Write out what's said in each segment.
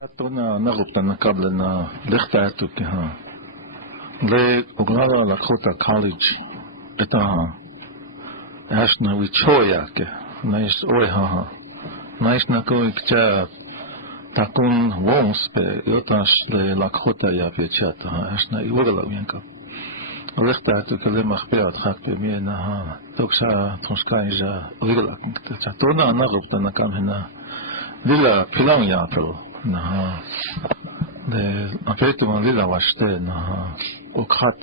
Atona naguptan kabla na lichtatu kiha. Le oglala Lakota College. Ita ashna wichoya ke. Nais oiha. Nais na ko ikcha takun wons pe yotas le Lakota ya pechata. Ashna iwagala wienka. Lichtatu kele machpeat hak pe mi na ha. Toksa tonskaija oigala. Atona naguptan kamhena. Lila pilang ya pro. Naha, de aperto uma lila waste naha, okhat.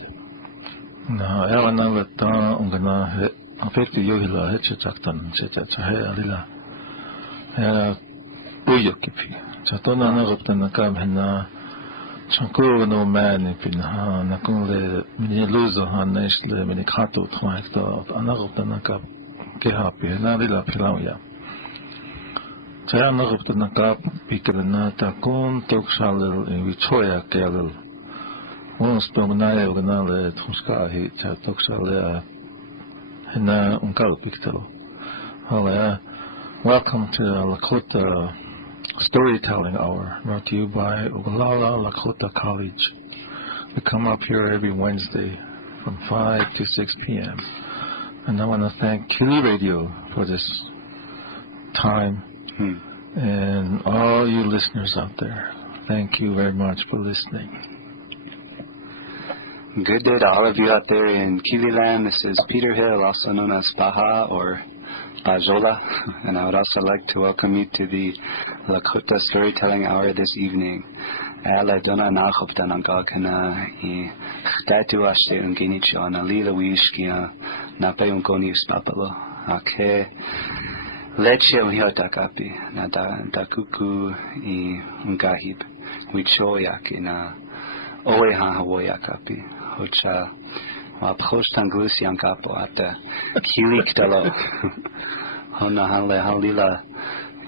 Naha, ela na leta ungana aperto yohila hecha chaktan hecha chahe lila. Ela uyo kipi. Chatona na gopta na kam hena chankuro no man ipi naha nakun le mini luzo ha nestle mini khato tmaikta ana gopta na kam piha pi na lila pilau ya. Saya nagupta na kap pikirna takun toksalil wichoya kelil. Ons pemenaya uganale tonskahi cha toksale hena unkal piktelo. Hala, welcome to Lakota Storytelling Hour, brought to you by Oglala Lakota College. We come up here every Wednesday from 5 to 6 p.m. And I want to thank KILI Radio for this time. And all you listeners out there, thank you very much for listening. Good day to all of you out there in KILI land. This is Peter Hill, also known as Baja or Bajola, and I would also like to welcome you to the Lakota Storytelling Hour this evening. Ala dona nachopta nangakana I chtatu ashte ungenicho ana lila wishkia na payunkoni spapalo. Okay. Leche uhiotakapi na dakuku I ungahib wichoyaki na oeha hawoyakapi hocha wapkhoshtanglusi ankapo ata kiliktalo hona hanle halila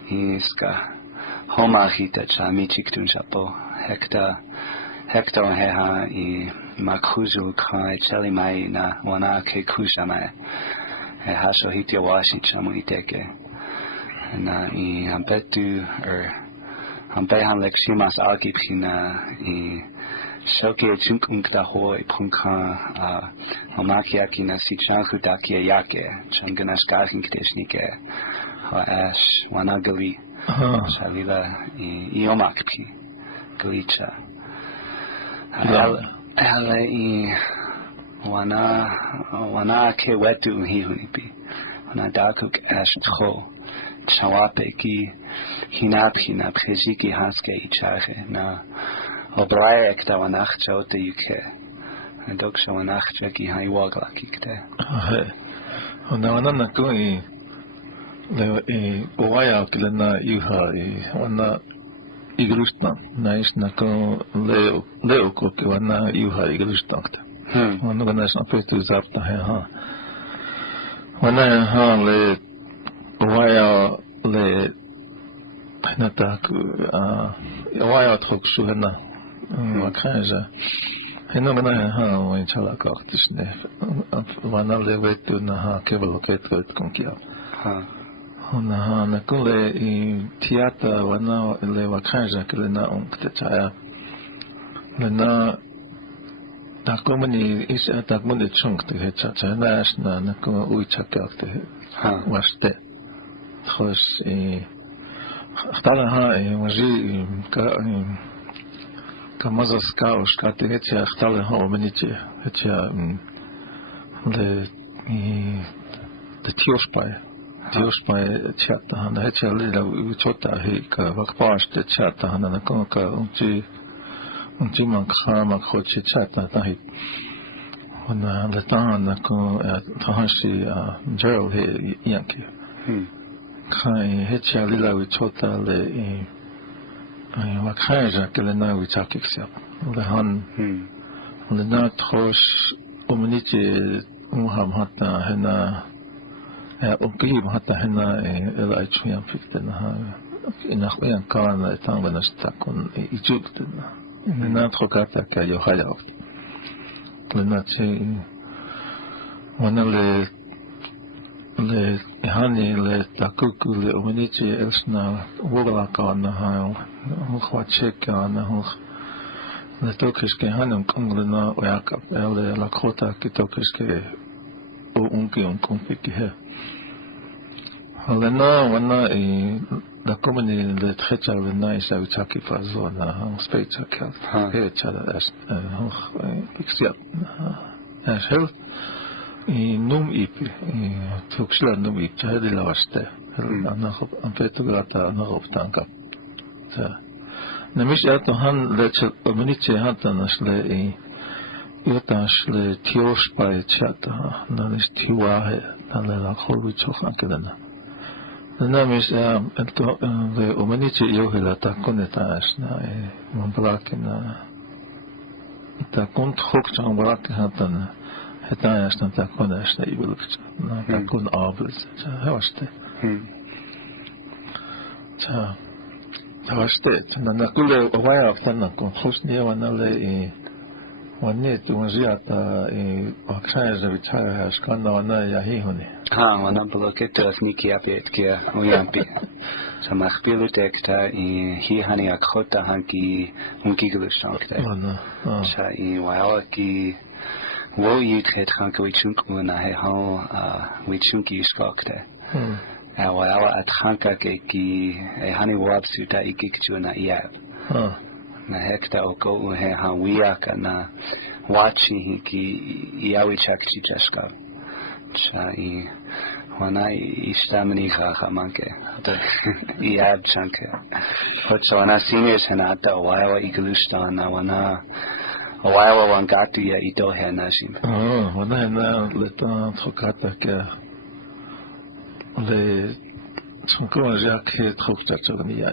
iska homa hita cha michiktun chapo hekta heha I makuzu kai cheli mai na wana ke kushama hasho hitya washi chamu iteke na I ampetu ampehan lekshimas alkipina I shoke chunkda hoi punka amakiaki na sichanku dakia yake changanash gakin kteshnike ha ash wanagali shalila iomakpi glicha ala I wana ke wetu hihunipi wana dakuk ash tcho Chawapeki hinap khejiki haske ichache na obraye ekta wanach chote yuke dok shawanach cheki haywagla kikte ona wana nakoi le oaya kilena yuha wana igrustna nais nako leo ko ke wana yuha igrustna wana gana sapetu zapta ha wana ha le oaya le nataku oaya trokshu hena wakanja hena gana ha wen chala kaktisne wana le wetu na ha kebalo ketro konkia ona ha na kule I tiata wana le wakanja kelena onkte chaya lena takomani isa takmone chunkte hecha chana ashna na ko uichakakte waste خش اختارها وجي كمزز كاوش كاتي هتيا اختارها ومنيتي هتيا ل تيوش باي تشاتا هنا هتيا ليلا ويتوتا هي كوكباش تشاتا هنا نكون كونتي من خامك خوتشي تشاتا تاهي هنا لتان نكون تهانشي جيرل هي يانكي kai hecha lila wichota le wakhaja kelena wichakiksia le han le na trosh omniche umham hatta hena umkib hatta hena ela ichuyam fiktena ha inach yan kana tangana stakun ijuktena na trokata ka yohaya le na che wana le le hani le takuku le umenichi elsna wogalaka na ha ho cheka na ho le tokiske hanum konglena oyaka le Lakota ki tokiske o unki unki he halena wana la komuni le trecha le nice avitaki fazo na specha ka he chala as ho fixiat as health num ipi tuksla num ipi chadi lawaste ana khop ampetu gata na optanka ta namish ato han leche omniche hata nasle yotashle tiosh pa chata na nis tiwa he na la kholu chokha kedana namish ato le omniche yohela ta koneta asna mamblakina ta kont khok chamblak hata na هتا اشتن تكون اشتا يبلغ تكون آبلز هواشته هواشته نقول ويا أفتنا كون خوشني وانا لي ونيت ونجياتا وكشان جبتها هاشكان وانا يهي هوني وانا بلوكت أثنيكي أبيت كيا ويامبي سمخبيلو تكتا هي هاني أكخوتا هانكي هنكي قلشتان كتا شا وياوكي wo yithet kan ko chunk una he ha we chunki skakte wala at khanka ke ki e hani wab suta ikik chuna ya na hekta o ko he ha wiya kana wachi ki yawi chakchi chaska chai wana istamni kha manke ya chanke so wana seniors hanata wala iglustan wana Wawa wangatu ya ito he nashim. Wana na leta trokata ke le chunko ja ke trokta chogni ya.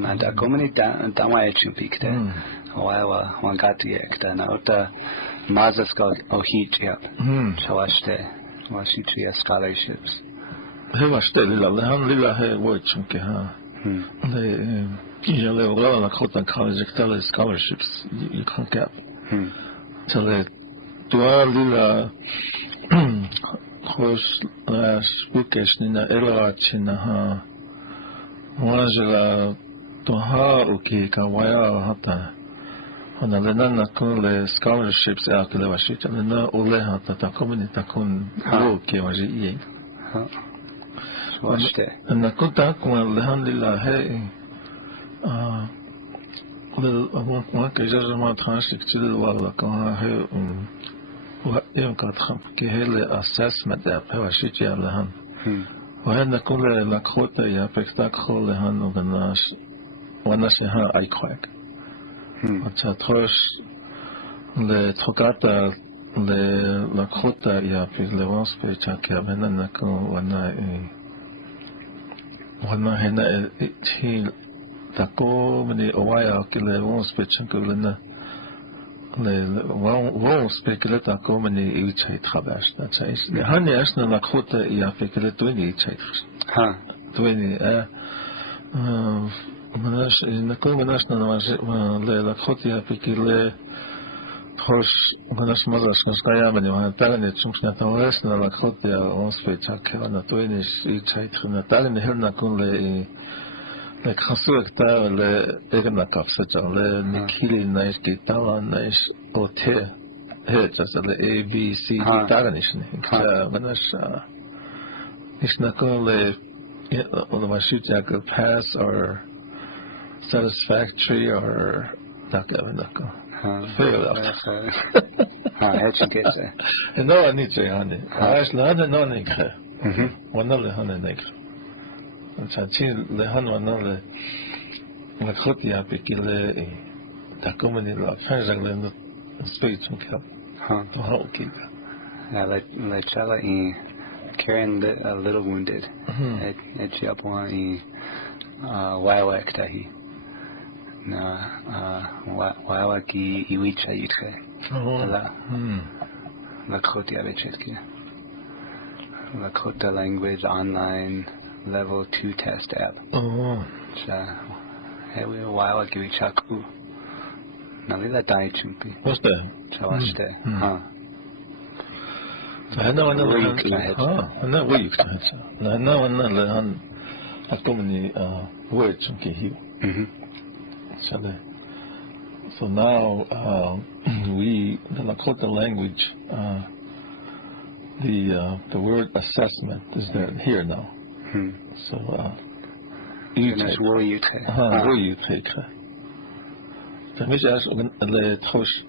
Na da komuni da wa chumpikte. Wawa wangatu ya kta na ota mazaska ohit ya. Chawashte washitri ya scholarships. He washte lila he wo chunke ha. Le yeah, le Lakota College Actele scholarships you can't get. So le dualila kos las bukes nina elachina ha wajela toha uki kawaya hata ona lena na kule scholarships akile washita lena ole hata ta community kun uki waji ye washte na kota kun lehandila he moi que j'ai jamais transité le wala quand he quatre que le assessment après wa shit ya lahan wa hana kule Lakota ya spectacle lahan uganas wana se ha aikwak acha trosh le trokata le Lakota ya puis le vance pe chakia benana ko wana hena ti tako mani owaya kile won specchen kulena le won spekele tako mani ichai trabash that says le hani asna Lakota ya fekele tuni ichai tuni manash nakol manash na le Lakota ya fekele trosh manash mazash skaya mani wa tagane chumshna tawes na Lakota ya won speccha kana tuni ichai trina tagane helna kun le خاصة كتار لإغنى كافسة le KILI نايش كتار نايش أوتي هي جالسة A B C D تارنيش كتار مناش إيش نقول لما شوت ياك pass or satisfactory or تاكل مناك fail هيك كذا إنه نيجي يعني عايش لهذا نو نيكره وانا لهذا نيكره Chachi lehan wana le Lakota ya pikile takomani la kanjang le no space mukha ha okay la chala carrying a little wounded at Japua wawa ktahi na wawa ki iwicha yithe la Lakota ya bechetki Lakota language online level 2 test app. Hey, we while give you chaku. Nalila dai chumpi. What's that? Chawashte. أنا ويك أنا ويك أنا أكمني words okay. So now the Lakota language, the word assessment is there here now. So you take. فمش اللي تخش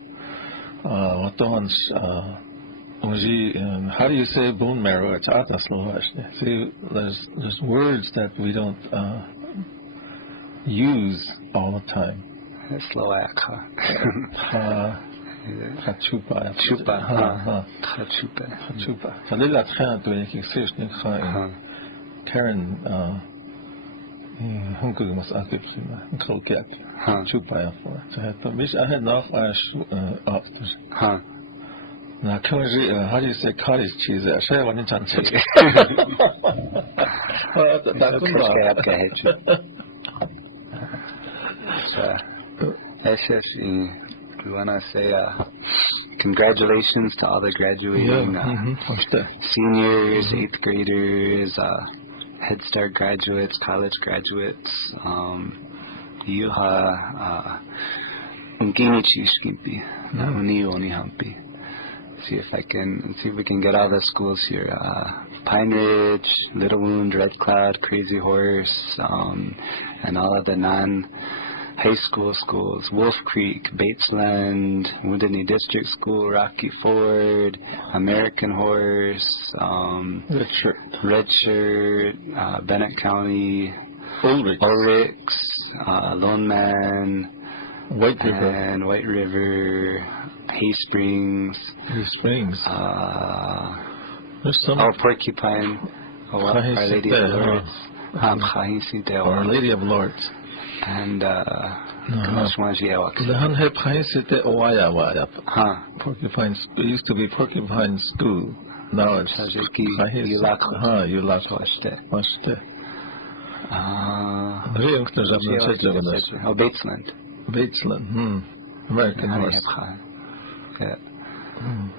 how do you say bone marrow? It's see, there's words that we don't use all the time. Slovak. Chupa. Karen Hunkug must akipsima. Kolkek. Chupa for. So I had not after. Now, how do you say cottage cheese? I say one in Chanchi. We want to say congratulations to all the graduating seniors, 8th graders, Head Start graduates, college graduates. Yuha Unginichi Shkimpi. Uni Hampi. See if we can get all the schools here. Pine Ridge, Little Wound, Red Cloud, Crazy Horse, and all of the non-high school schools. Wolf Creek, Batesland, Wounded Knee District School, Rocky Ford, American Horse, Red Shirt, Bennett County, Ulrich, Lone Man, White River, Hay Springs. There's some. Porcupine. Our Lady of Lords. Our Lady of Lords. And Porcupine. It used to be Porcupine School. Now it's Batesland. American Horse.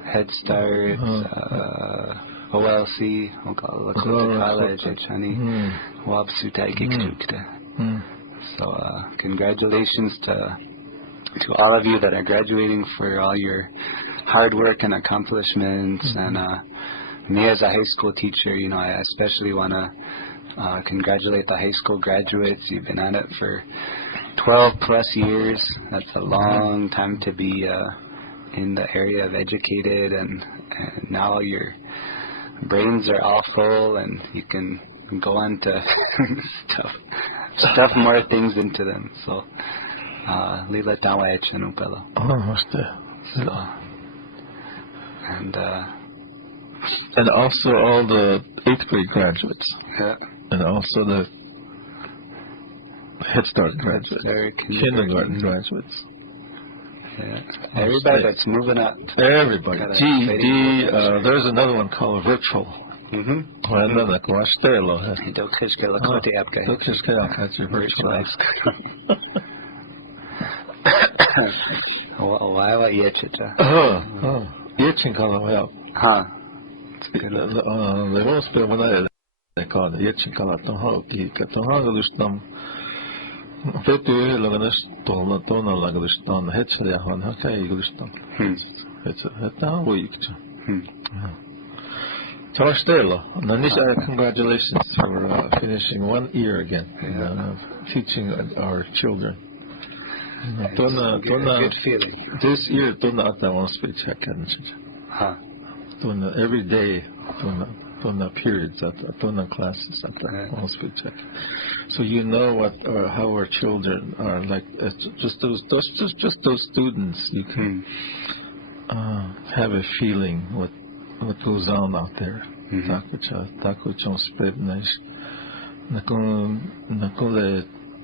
Head Start, OLC, Lakota College, Chani, Wabsutai Gikchukta. So congratulations to all of you that are graduating for all your hard work and accomplishments. And me as a high school teacher, I especially want to congratulate the high school graduates. You've been at it for 12 plus years. That's a long time to be in the area of educated, and now your brains are all full and you can go on to stuff more things into them. So Lila Tawa Echanupelo. And also all the 8th grade graduates. Yeah. And also the Head Start graduates. Kindergarten graduates. Yeah. Everybody that's moving up. Everybody. There's another one called virtual. They won't spend one night. They call it Yetchin Kalaton. Congratulations for finishing 1 year again teaching our children. Good feeling. This year, I want to speak check every day. Periods classes check. So what how our children are like. Just those students. You can have a feeling what goes on out there.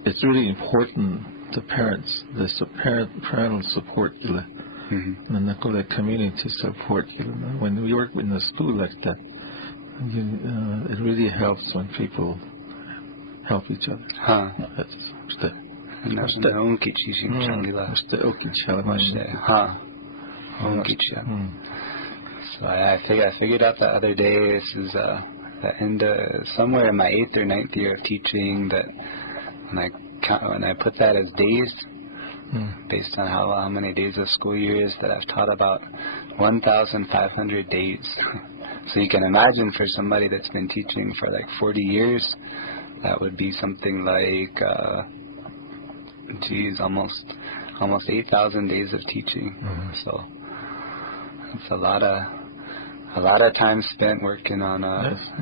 It's really important to parents. There's parental support. And the community support. When we work in a school like that, it really helps when people help each other. So I figured out the other day, this is somewhere in my 8th or 9th year of teaching, that when I put that as days, based on how many days of school year is, that I've taught about 1,500 days. So you can imagine, for somebody that's been teaching for like 40 years, that would be something like, almost 8,000 days of teaching. So it's a lot of time spent working on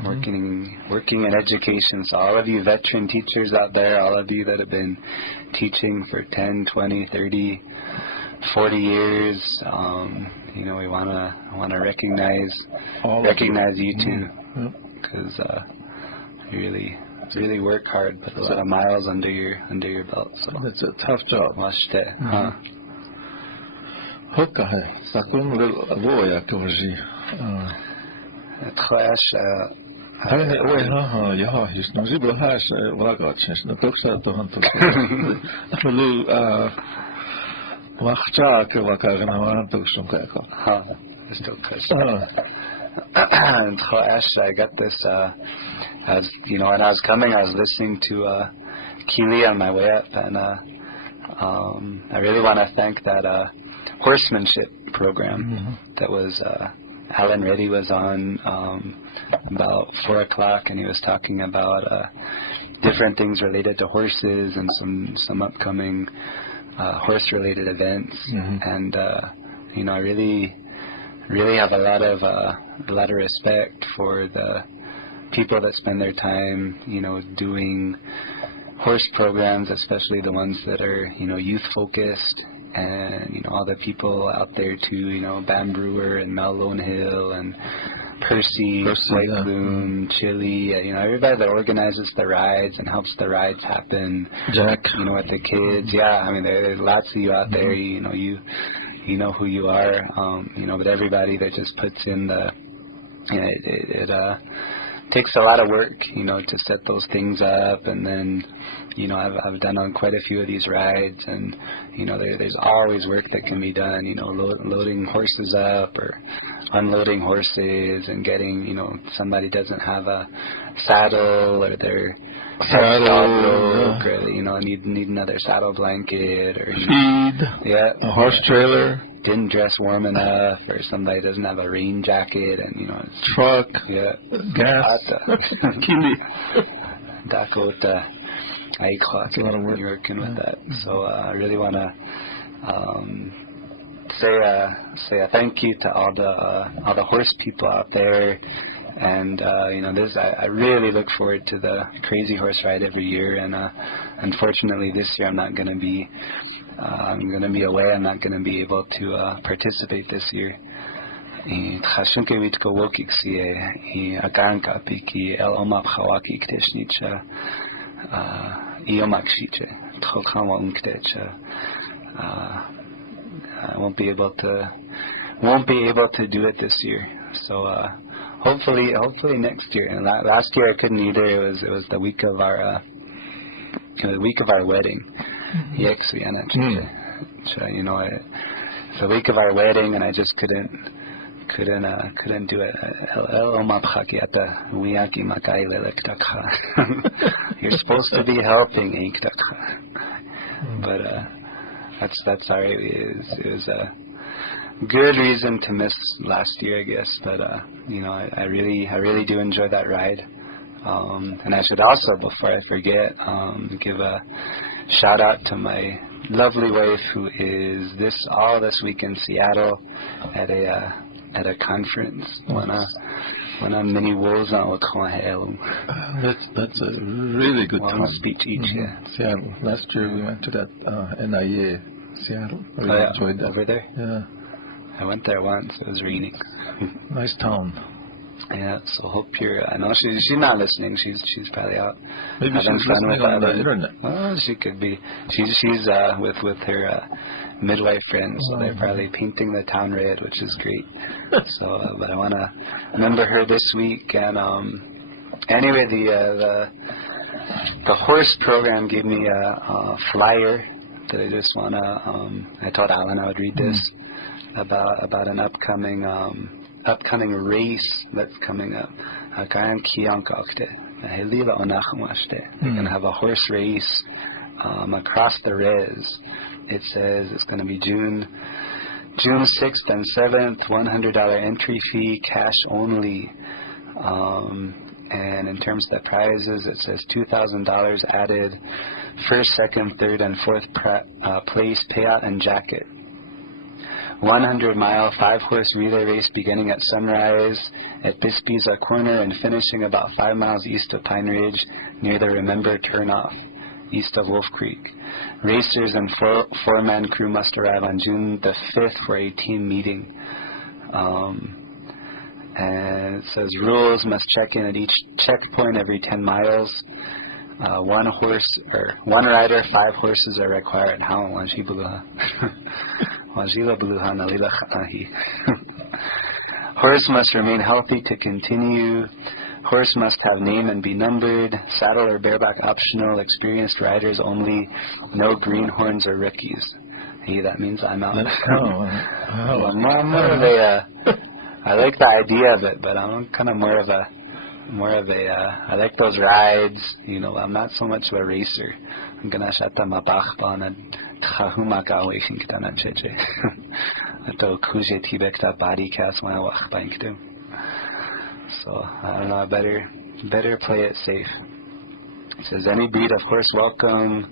working in education. So all of you veteran teachers out there, all of you that have been teaching for 10, 20, 30, 40 years, we want to recognize you too, because you really work hard, put a lot of miles under your belt. So it's a tough job. Okay, sakun loya kawaji. Having it way, yeah, he's no zebra has wagachis, no toxa to hunt. Lu wachcha kawakagana wanto shumkako. Still I got this, as you know, when I was coming, I was listening to KILI on my way up, and I really want to thank that horsemanship program that was Alan Reddy was on about 4 o'clock, and he was talking about different things related to horses and some upcoming horse-related events, and I really have a lot of respect for the people that spend their time, doing horse programs, especially the ones that are, youth focused, and all the people out there too, Bam Brewer and Mel Lonehill and Percy White Bloom, Chili, everybody that organizes the rides and helps the rides happen. Jack, with the kids. Yeah, there's lots of you out there. You know who you are. But everybody that just puts in it takes a lot of work, to set those things up, and then, I've done on quite a few of these rides, and, there's always work that can be done, loading horses up or unloading horses, and getting, somebody doesn't have a saddle, or their saddle broke, or, need another saddle blanket, or feed, a horse trailer. Didn't dress warm enough, or somebody doesn't have a rain jacket, and it's truck, gas, KILI, Lakota, you're working with that. So I really want to say a thank you to all the horse people out there, and I really look forward to the Crazy Horse Ride every year, and unfortunately this year I'm going to be away. I'm not going to be able to participate this year. I won't be able to do it this year. So hopefully next year. And last year I couldn't either. It was the week of our wedding. It's the week of our wedding, and I just couldn't do it. You're supposed to be helping, but that's all right. It was a good reason to miss last year, I guess. But I really do enjoy that ride. And I should also, before I forget, give a shout out to my lovely wife, who is all this week in Seattle at a conference. Mini wolves on That's a really good time. Speech each year. Seattle. Last year we went to that NIA Seattle. I enjoyed that. Over there? Yeah. I went there once. It was raining. Nice town. Yeah, so hope I know she's not listening. She's probably out. Maybe she's listening on the internet. Oh, she could be. She's with her midwife friends, so they're probably painting the town red, which is great. So, but I want to remember her this week. And anyway, the horse program gave me a flyer that I just want to. I told Alan I would read this about an upcoming upcoming race that's coming up. They're going to have a horse race across the res. It says it's going to be June 6th and 7th, $100 entry fee, cash only. And in terms of the prizes, it says $2,000 added, first, second, third, and fourth place, payout, and jacket. 100-mile, 5-horse relay race beginning at sunrise at Bispiza Corner and finishing about 5 miles east of Pine Ridge near the Remember Turnoff, east of Wolf Creek. Racers and four-man crew must arrive on June the 5th for a team meeting. And it says rules: must check in at each checkpoint every 10 miles. One rider, 5 horses are required. Horse must remain healthy to continue. Horse must have name and be numbered. Saddle or bareback optional. Experienced riders only. No greenhorns or rookies. Hey, that means I'm out. I'm more of a. I like the idea of it, but I'm kind of more of a. I like those rides. You know, I'm not so much of a racer. I'm gonna shut them up and Tahumaka waiting to cheche. Ato kuje tibek ta body cast my wach bank do. So I don't know, better play it safe. It says any breed of horse welcome.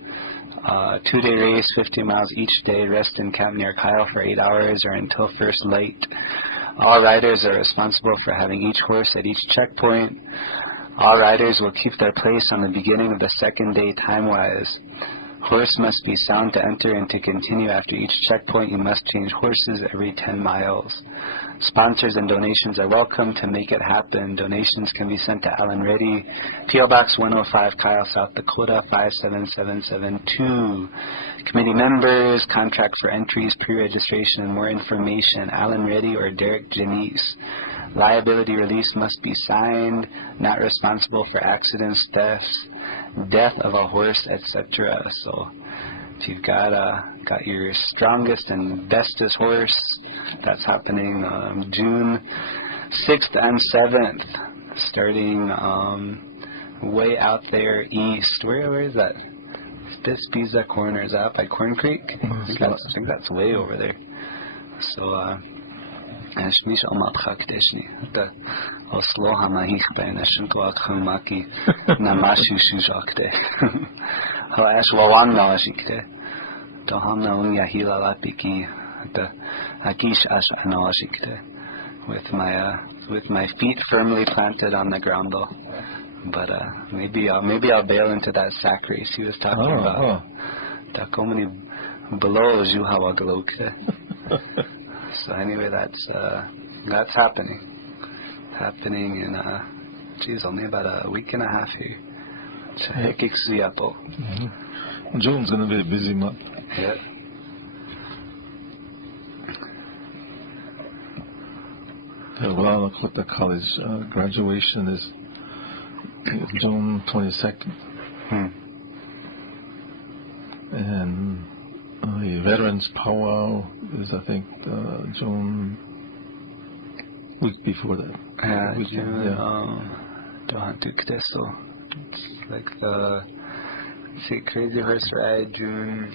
2-day race, 50 miles each day. Rest in camp near Kyle for 8 hours or until first light. All riders are responsible for having each horse at each checkpoint. All riders will keep their place on the beginning of the second day time-wise. Horse must be sound to enter and to continue after each checkpoint. You must change horses every 10 miles. Sponsors and donations are welcome to make it happen. Donations can be sent to Alan Reddy, P.O. Box 105, Kyle, South Dakota, 57772. Committee members, contract for entries, pre-registration, and more information, Alan Reddy or Derek Janice. Liability release must be signed, not responsible for accidents, thefts, death of a horse, etc. So if you've got your strongest and bestest horse, that's happening June 6th and 7th, starting way out there east. Where is that? Bispiza Corner. Is that up by Corn Creek? I think that's way over there. So Ashmish Omapchak Deshni. The Osloha Mahich Benashinko Akhumaki Namashu Shujakte. Halash Wawang Nawashikte. Tohamna Unyahila Lapiki. The Akish Ash Anawashikte. With my feet firmly planted on the ground though. But maybe I'll bail into that sack race he was talking about. Takomani below Juhawa Galokte. So anyway, that's happening in only about a week and a half here. June's gonna be a busy month. Yeah. Lakota College graduation is June 22nd. And the Veterans Powwow is, I think, June week before that. June. It's like the Crazy Horse Ride, June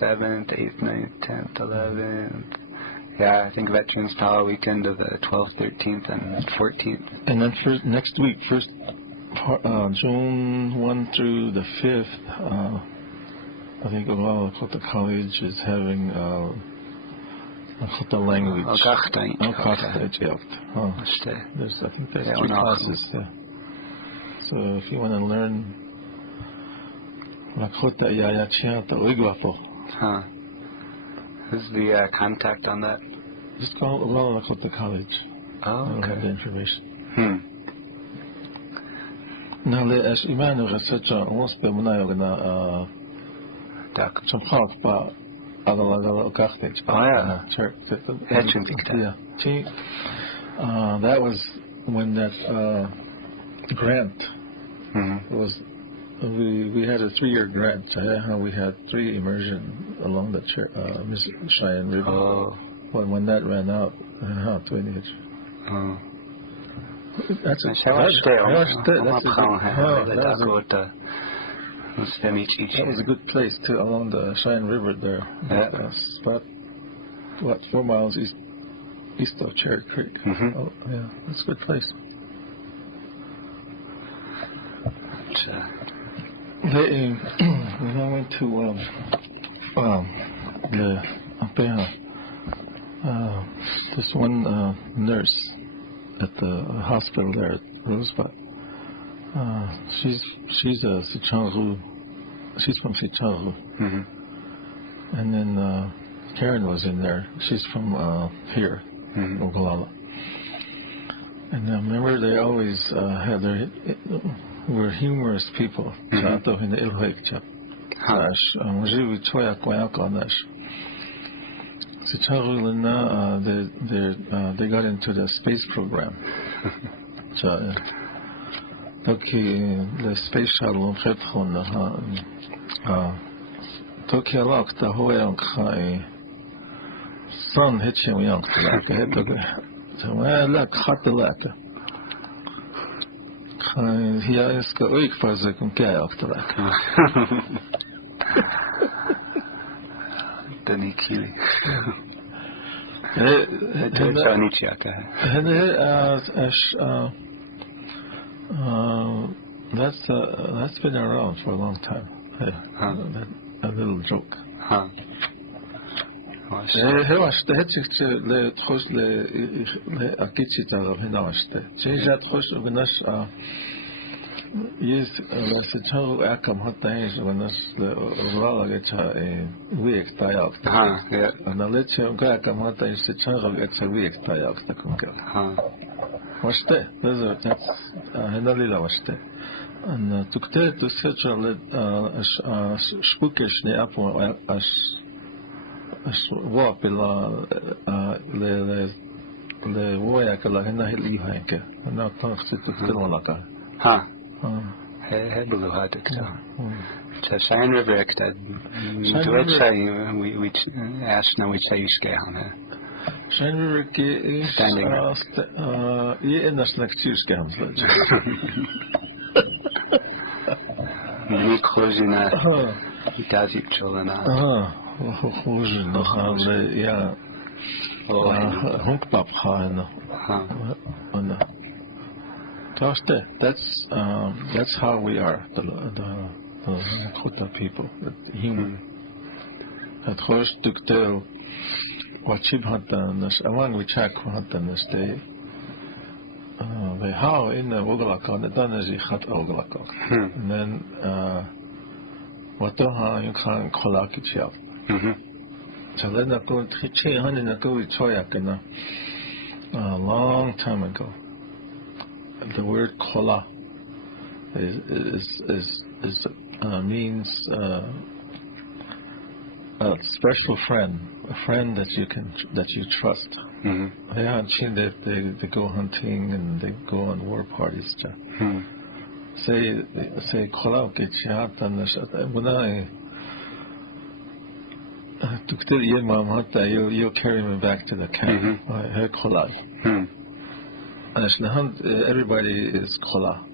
7th, 8th, 9th, 10th, 11th. Yeah, I think Veterans Powwow weekend of the 12th, 13th, and 14th. And then next week, June 1 through the 5th, I think Lakota College is having Lakota language. There's 3 classes. Yeah. So if you want to learn Lakota Yayachiata Uiguapo. Who's the contact on that? Just call Lakota College. Oh, okay. I don't have the information. Now, as Imanu Rasacha, almost the Munayo that was when that grant was. We had a 3-year grant. We had 3 immersion along the Cheyenne River. When that ran out, That's a That's a good place too, along the Cheyenne River there. Spot, 4 miles east of Cherry Creek. Oh, yeah, that's a good place. When I went to this one nurse at the hospital there at Rosebud. She's Sichangru. She's from Sichangru. And then Karen was in there. She's from here, Ogallala. And I remember they always had their were humorous people. Chato in the Ilhik chap. Mujibu Choya Kwayakanesh. They got into the space program. The space shuttle Tokyo locked the whole sun hitching young so I like hot the letter. Here is the week for the compare of the like. Danny KILI. That's been around for a long time. A little joke. Yes, the child outcome hot days when this the overall gets a week tie out. And the little outcome hot days the child gets a week tie out the conquer. What's that? That's Henry was there. And took there to search a spookish the apple as walk below the way I could like in the hill hike. And now talks to the Laka. Blue hat. Cheyenne River ekted. We asked now we say you scale on it. Cheyenne River is standing in the next two scams. We closing that. Does you children? Closing the yeah. Hook pop that's how we are, the Lakota people, the human. At first, took the Wachib Hatan, among which I Hatan this day. They how in the Ogalaka, the Danazi Hat Ogalaka. And then, Watoha, you can't call Akichia. So then I put Hichi Hanin a go with Choyakana a long time ago. The word kola means a special friend, a friend that you trust. They go hunting and they go on war parties. Say kola kichatan you'll carry me back to the camp. Kola. Everybody is kola.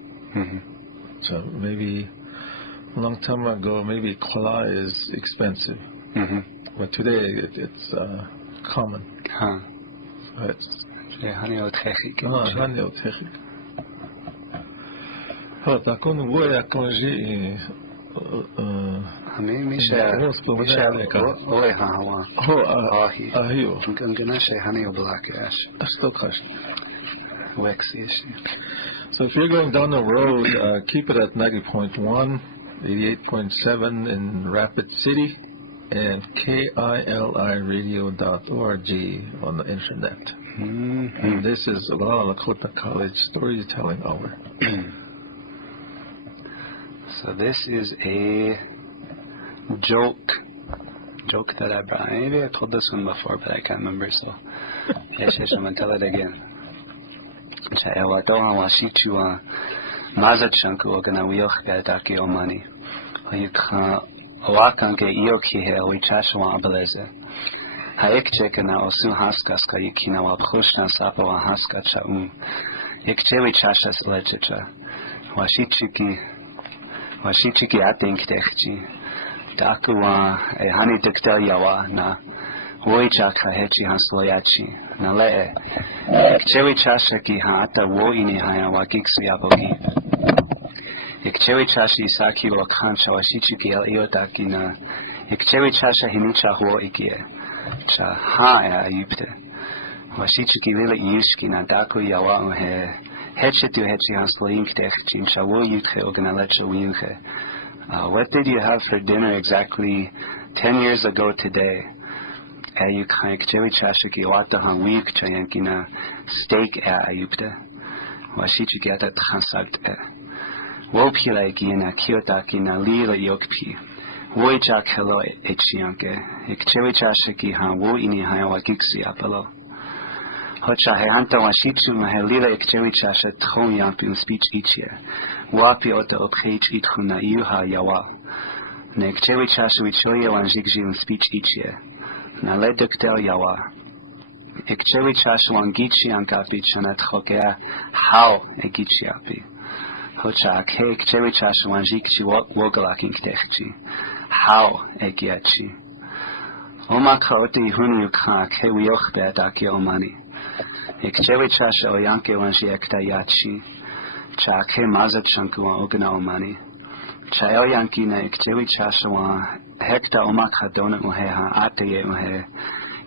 So maybe a long time ago, maybe kola is expensive. But today it's common. So it's Hanyo Techik. Hanyo Techik. Takon woya konji Misha Oehawa. Ahio. I'm gonna say Hanyo Black Ash. So if you're going down the road, keep it at 90.1, 88.7 in Rapid City, and KILIradio.org on the internet. And this is Lakota College Storytelling Hour. So this is a joke that I brought. Maybe I told this one before, but I can't remember, so I'm going to tell it again. Watoha washichu mazat shanku ogana wioch gadaki omani. Oyukha owakanke ioki he oichashwa abeleze. Haekcheka na osu haskas ka yikina wa pchoshna sapa wa haska chaum. Ekchewi chasha slechecha. Washichiki atenktekchi. Dakuwa e hani diktel yawa na woichaka hechi hasloyachi. Na lee. Ekchewi chasha ki haata wo ini haya wa giksu yabogi. Ekchewi chasha isaki wa kancha washichiki el iotaki na. Ekchewi chasha hinicha huo ikie. Cha ha e ayupte. Washichiki lila yushki na daku yawa uhe. Hechetu hechi hasloyinktekchi. Cha wo yutche ogana lecha wiyunche. What did you have for dinner exactly 10 years ago today? Ayuk ekchewi chasha ki wata han wiyuk chayankina steak e ayupte. Washichiki atat chansagt e. Wopila ikina kiotaki na lila yokpi. Woichak hello echianke. Ekchewi chasha ki han wo ini haya wakiksi apelo. Hocha hehanta washichu mahelila ekchewi chasha tchon yampi un speech ichie. Wapi ota opchech itchuna iuha yawa. Na ekchewi chasha wichoye wanjigji un speech ichie. Na leduktel yawa. Ekchewi chasha wangichi ankapi chana tchokea how egichi api. Hocha akhe ekchewi chasha wanjigchi wogalakin ktechchi. How egiachi. Omaka ote ihuni ukha akhe wiochbe adaki omani. Ekchewi chasha oyanke wanji ekta yachi. Cha akhe mazat shanku wa ogana omani. Cha oyanki na ekchewi chasha wa hekta omakha dona uheha ateye uhe.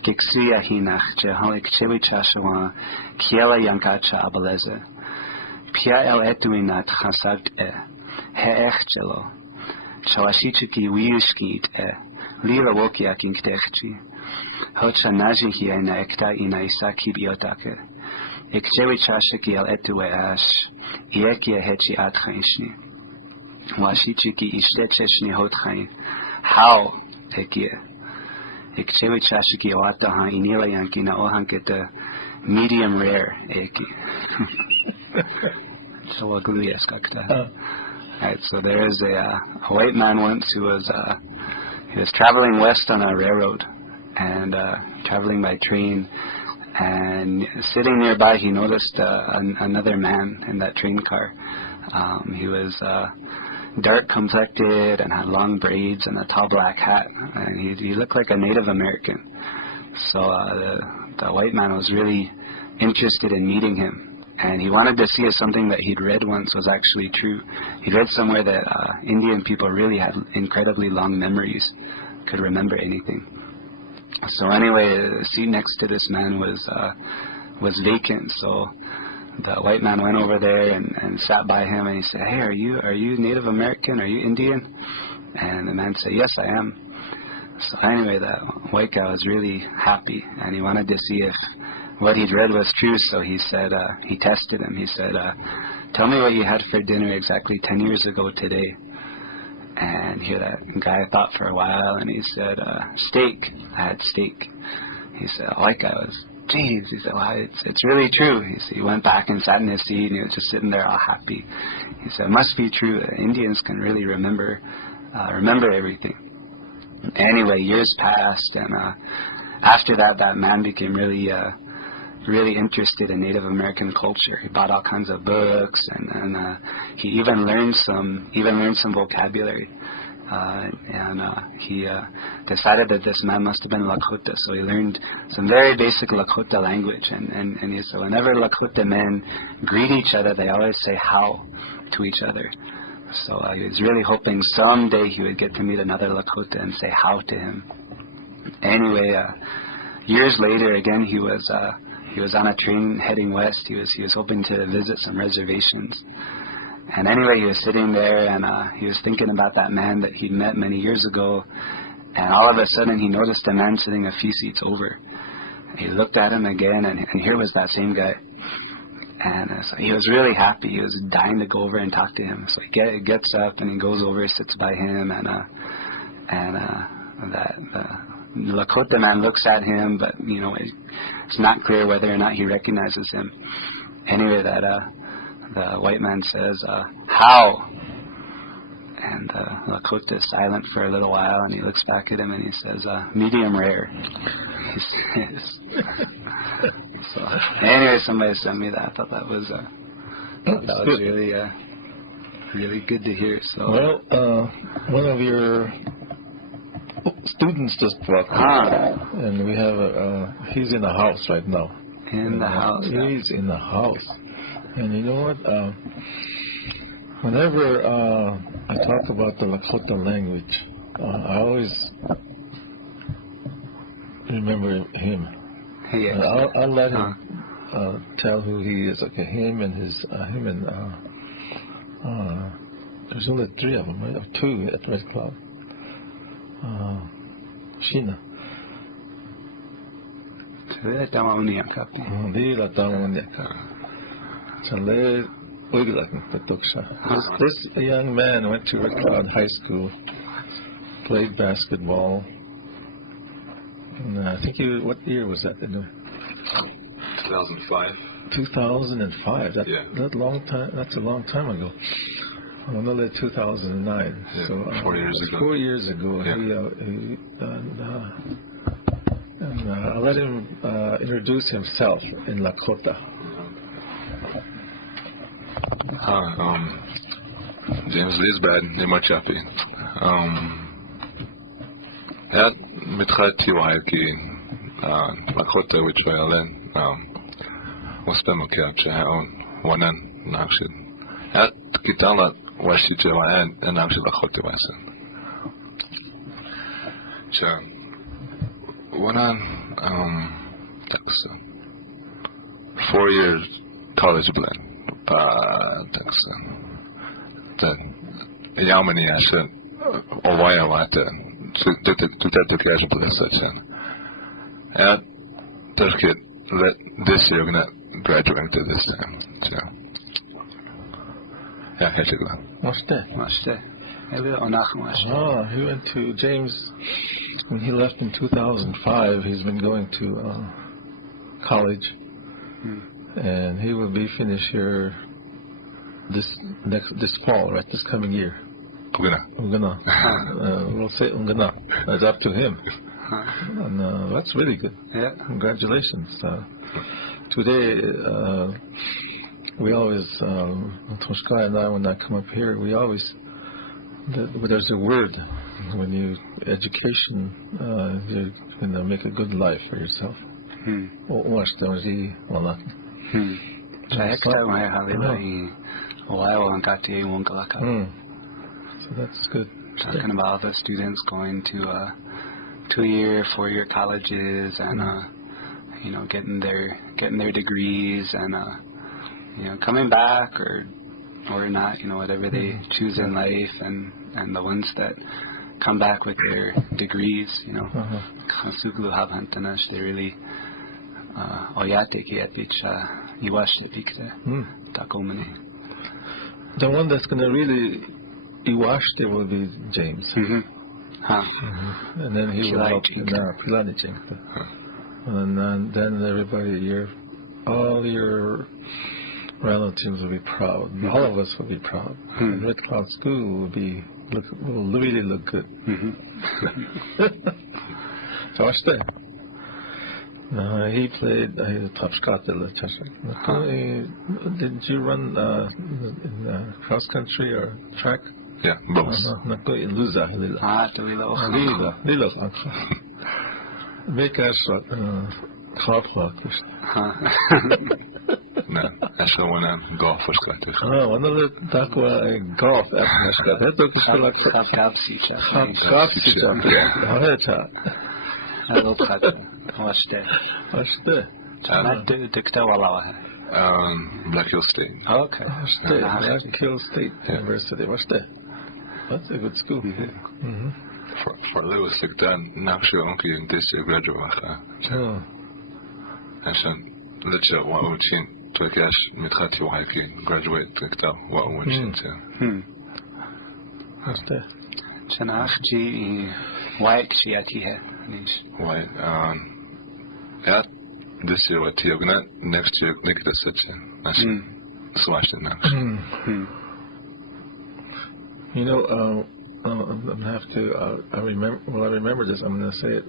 Kiksuya hinach cha ho ekchewi chasha wa kiela yankacha abaleze. Pia el etuinat chasagt e. He echchelo. Cha washichiki wiyushkit e. Lila wokiak inktekchi. Hocha naji hiena ekta ina isaki biotake. Ekchewi chasha ki el etue ash. Iekie hechi atchaishni. Washichiki ishtecheshni hotchain. How ekie. Ekchewi chasha ki oata ha inila yankina ohanketa medium rare eki. So wagluyas kakta. Alright, so there is a white man once who was he was traveling west on a railroad and traveling by train, and sitting nearby he noticed another man in that train car. He was dark complected and had long braids and a tall black hat, and he looked like a Native American. So the white man was really interested in meeting him. And he wanted to see if something that he'd read once was actually true. He'd read somewhere that Indian people really had incredibly long memories, could remember anything. So anyway, the seat next to this man was vacant. So the white man went over there and sat by him, and he said, "Hey, are you Native American? Are you Indian?" And the man said, "Yes, I am." So anyway, that white guy was really happy, and he wanted to see if what he'd read was true. So he said, he tested him. He said, "Tell me what you had for dinner exactly 10 years ago today." And here that guy thought for a while, and he said, "Steak. I had steak." He said, "Oh, white guy was, geez." He said, "Well, it's really true." He went back and sat in his seat, and he was just sitting there all happy. He said, "It must be true. Indians can really remember everything." Anyway, years passed, and after that man became really interested in Native American culture. He bought all kinds of books, and he even learned some vocabulary. He decided that this man must have been Lakota, so he learned some very basic Lakota language. And he said whenever Lakota men greet each other, they always say how to each other. So he was really hoping someday he would get to meet another Lakota and say how to him. Anyway, years later, again he was on a train heading west. He was hoping to visit some reservations. And anyway, he was sitting there, and he was thinking about that man that he'd met many years ago. And all of a sudden, he noticed a man sitting a few seats over. He looked at him again, and here was that same guy. And so he was really happy. He was dying to go over and talk to him. So he gets up, and he goes over, sits by him, and that Lakota man looks at him, but it's not clear whether or not he recognizes him. Anyway, the white man says, "How?" And And Lakota is silent for a little while, and he looks back at him and he says, medium rare. He says. So, anyway, somebody sent me that. I thought that was really, really good to hear. So, well, one of your students just walked in, and we have he's in the house right now. In the house. He's in the house. And you know what? Whenever I talk about the Lakota language, I always remember him. Yes. I'll let him tell who he is. Okay, him and there's only 3 of them, right? Or 2 at Red Cloud. Sheena. This young man went to Red Cloud High School, played basketball, and I think what year was that? 2005. 2005. That long time. That's a long time ago. Another 2009. Yeah, so 4 years ago. 4 years ago. Yeah. I let him introduce himself in Lakota. James Lisbad, Nimachapi. Had מתחילתי כי Lakota which I learned was במוקר שהאון ונן נאחשד. had כיתלה ושיג'ה ואין נאחשד Lakota ואסן. ונן תקסה 4 years college blend. تقصد يومني عشان أوعي وعدا تتدرج كاش بلساتين and تركت that this year you're gonna graduate to this time so yeah هشكله ماشته he went to James when he left in 2005. He's been going to college. And he will be finished here this fall, right? This coming year. Ungana. We'll say Ungana. That's up to him. And that's really good. Yeah. Congratulations. Today, we always, Toshka and I, when I come up here, we always, there's a word when you, education, you're going to make a good life for yourself. So that's good. Talking about the students going to 2-year, 4-year colleges and getting their degrees and coming back or not, whatever they choose in life, and the ones that come back with their degrees, they really the one that's going to really Iwashte will be James. And then he will help and then everybody, all your relatives will be proud. All of us will be proud. And Red Cloud School will really look good. So I stay. He played did you run in cross country or track? Yeah, both. Make us golf. No, that's the one I'm golf was got. One of the golf Black Hill State. Okay. Black Hill State University. That's a good school. For Lewis, like that, Naksha Unki in this year graduate. عشان لجأ وأوجين توكاش متخاتي وهايكين graduate كتاب وأوجين هسته عشان أخجي وايك شياتيها ليش واي yeah this year what you're gonna next year make the section عشان سواش الناقش You know, I have to. I remember this. I'm going to say it.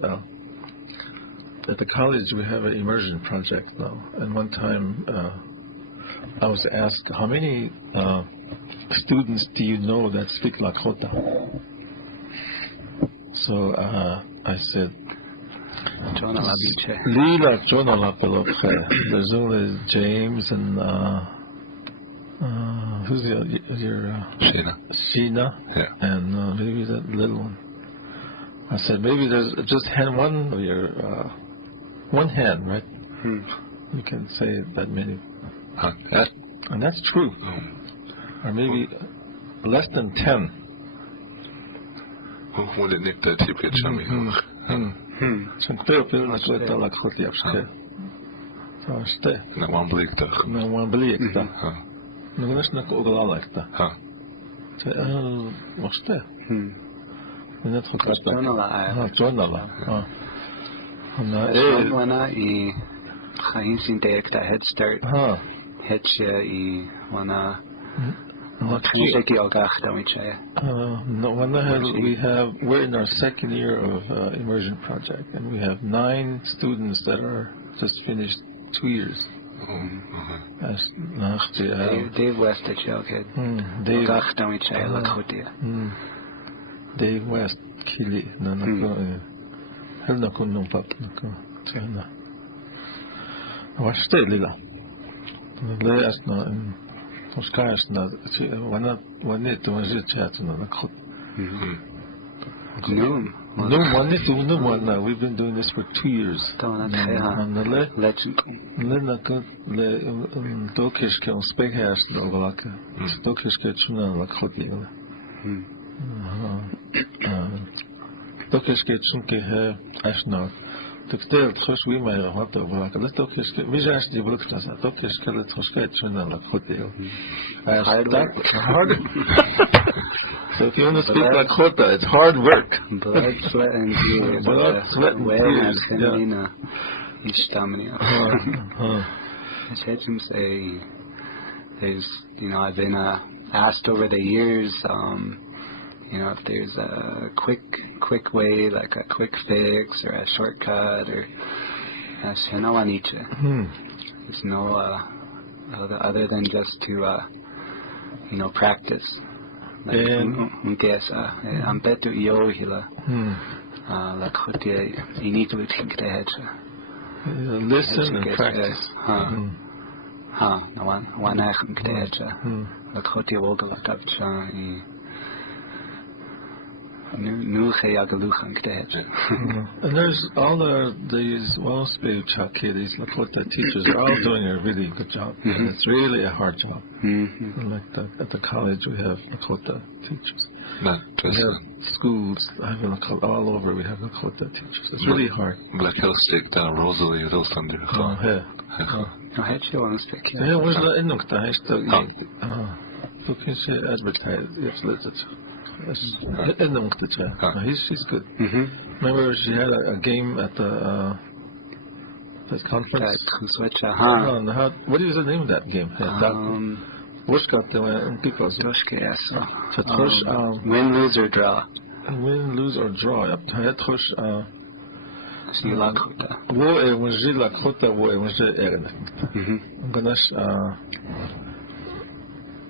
At the college, we have an immersion project now. And one time, I was asked, "How many students do you know that speak Lakota?" So I said, Lila Jonah. There's only James and who's your Sheena, yeah. and maybe that little one. I said maybe there's just one of your one hand, right? You can say that many, and that's true. Or maybe less than 10. We're in our second year of immersion project, and we have 9 students that are just finished 2 years. Dave West, Dave West, KILI, we've been doing this for 2 years. So if you want to speak Lakota, it's hard work. Blood, sweat, and tears. Blood, sweat, and tears. There's, I've been asked over the years, if there's a quick way, like a quick fix or a shortcut, or there's no other than just to practice. Like I'm better Yohila. You need to think the head. Listen and practice. One action the head. Lakota woga lakavcha. And there's all these these Lakota teachers are all doing a really good job. And it's really a hard job. Like at the college we have Lakota teachers. We have schools all over. We have Lakota teachers. It's really hard. Black Hill Stick down Rosalie, those under. He's good. Remember, she had a game at the conference. What is the name of that game? Win, lose, or draw. Win, lose, or draw.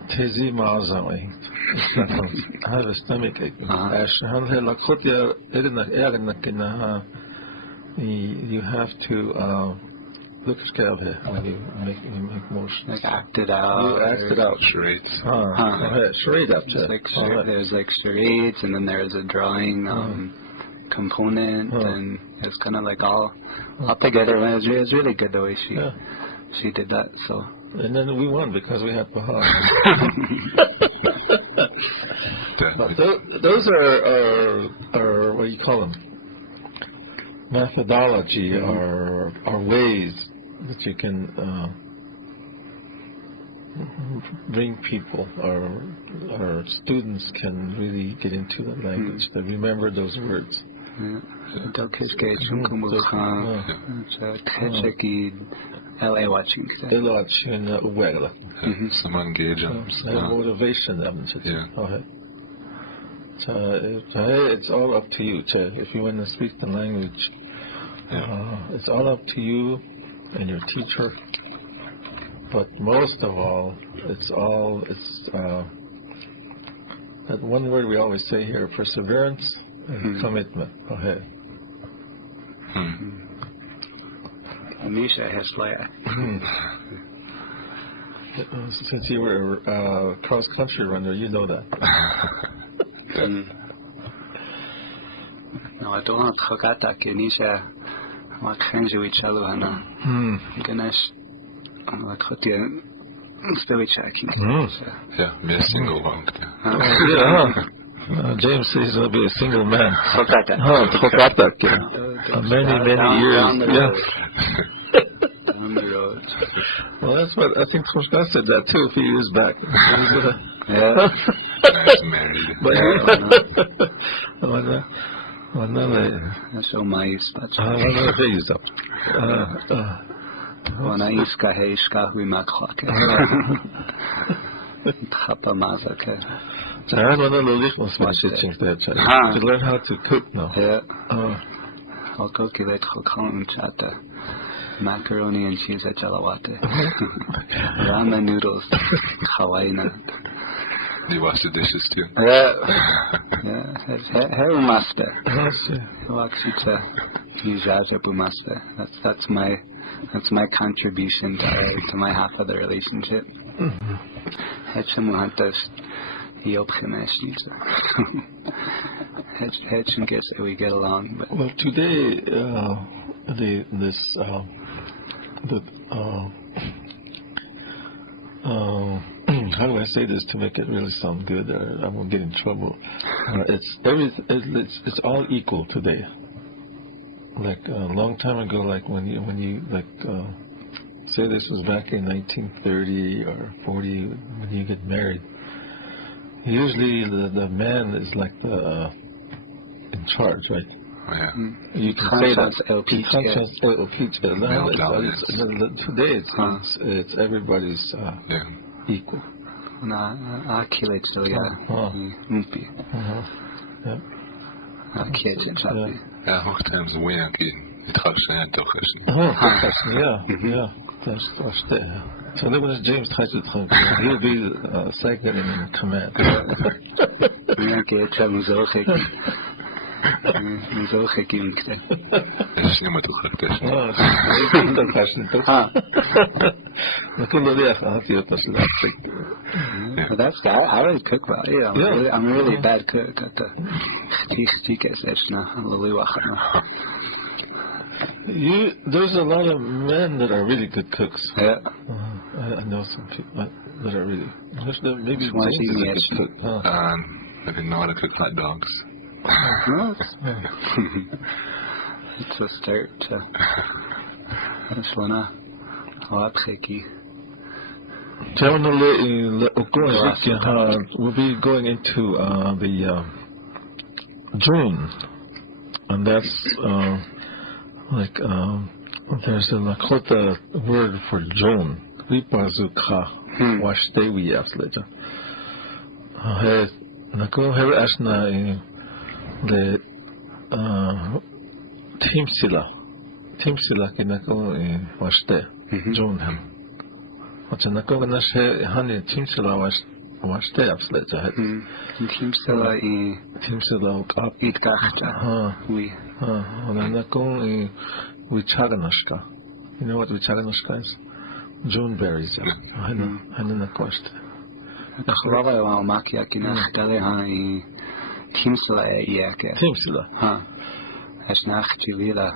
Tezi Mazawi. I have a stomach ache. You have to look at here when you make motions. Like act it out. You act it out. Charades. Charade up. There's like charades, and then there's a drawing component, and it's kind of like all together. It was really good the way she did that. So. And then we won because we had Baha. But those are what do you call them? Methodology or ways that you can bring people or students can really get into the language. They remember those words. Some engagement. Motivation. Yeah. It's all up to you. If you want to speak the language, it's all up to you and your teacher. But most of all, it's that one word we always say here: perseverance and commitment. Go ahead. Anisha has like. Since you were a cross-country runner, you know that. No, I don't forget that Anisha. What can you tell Hana? Ganesh. What could you still checking? Yeah, be a single one. James says he'll be a single man. Forgot that. Many years. On the road. Well, that's what I think Toshka said that too a few years back. He's married. So my spot. Ona iska heiska we makhake. Khapa mazake. To learn how to cook now. Yeah. I'll cook it chata. Macaroni and cheese at jalawate. Ramen noodles. Hawaii. You wash the dishes too. Her master. Wakshita Yujaja Bumaster. That's my contribution to my half of the relationship. Hechamuhantas Yopchimeshita. Hech and guess we get along. But well, today how do I say this to make it really sound good? I won't get in trouble. It's all equal today. Like a long time ago, like when you say this was back in 1930 or 40, when you get married, usually the man is like in charge, right? Oh, yeah. You can say that. Today it's everybody's equal. Na KILI still umpi. Kitchen chapi. Ja, hoogtimes week in het gaat toch is. Yeah. That's it. So then when James tries to talk, he'll be second in command. Dus je moet ook tussen. That's good. I really cook well. Yeah, I'm a really bad cook at the There's a lot of men that are really good cooks. Yeah. I know some people that are really. Maybe James is a good cook. I didn't know how to cook hot dogs. It's a start. I just wanna we'll be going into the June, and that's there's a Lakota word for June. Ripazuka washdewi afleja. Nako have ashna the Timsila kinako washde June ham. What's nako ganashe honey Timsila washde afleja. Timsila up ikdachta. We Wichaganashka. You know what Wichaganashka is? June berries. I know the question. Timsila. Hasnach Julila.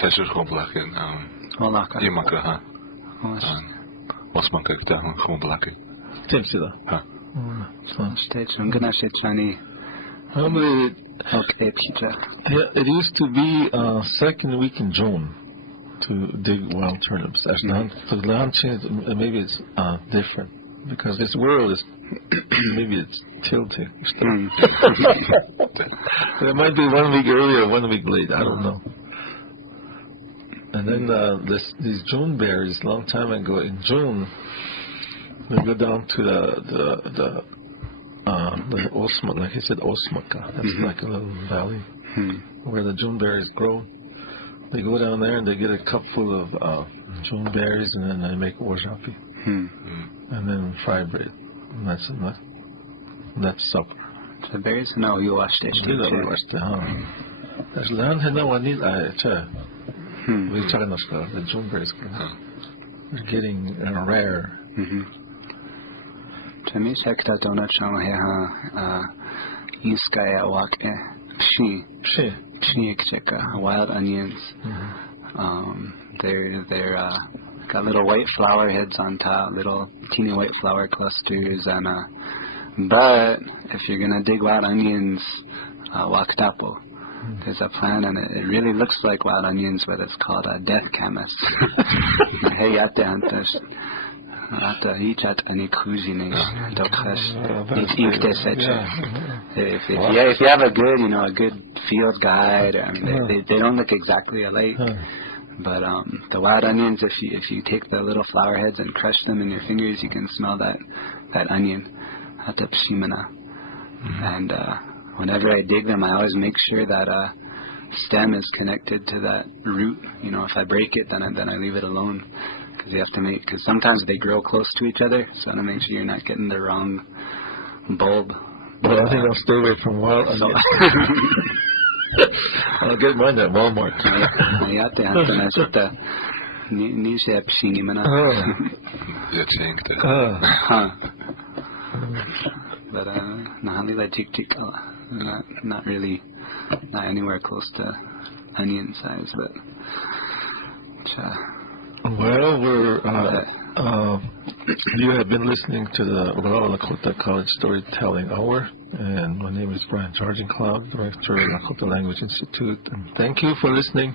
Dat is gewoon blakken. Je makkelijk, hè? Was makkelijk dan gewoon blakken. Timsila. Steeds een ganashetjani. Yeah, it used to be second week in June to dig wild turnips. Maybe it's different because this world is maybe it's tilting. It might be 1 week earlier, 1 week late. I don't know. And then these June berries, long time ago in June, they go down to the the Osma, like he said, Osmaka. That's like a little valley where the June berries grow. They go down there and they get a cup full of June berries, and then they make wajapi, and then fry bread. And that's supper. The berries? No, you washed it. That's land had no one need. We try to the June berries. They're getting rare. Tami sekta donut chama ha iskaya wake pshi wild onions. They're got little white flower heads on top, little teeny white flower clusters, and but if you're gonna dig wild onions, waktapo. There's a plant, and it really looks like wild onions, but it's called a death camas. Hey, if you have a good field guide, they don't look exactly alike. But the wild onions, if you take the little flower heads and crush them in your fingers, you can smell that onion. And whenever I dig them, I always make sure that stem is connected to that root. If I break it, then I leave it alone. Because you have to because sometimes they grow close to each other, so I want to make sure you're not getting the wrong bulb. Well, I think I'll stay away from wild onions. I'll get mine at Walmart. But not anywhere close to onion size, but. Well, you have been listening to the Lakota College Storytelling Hour, and my name is Brian Charging Cloud, Director of Lakota Language Institute, and thank you for listening.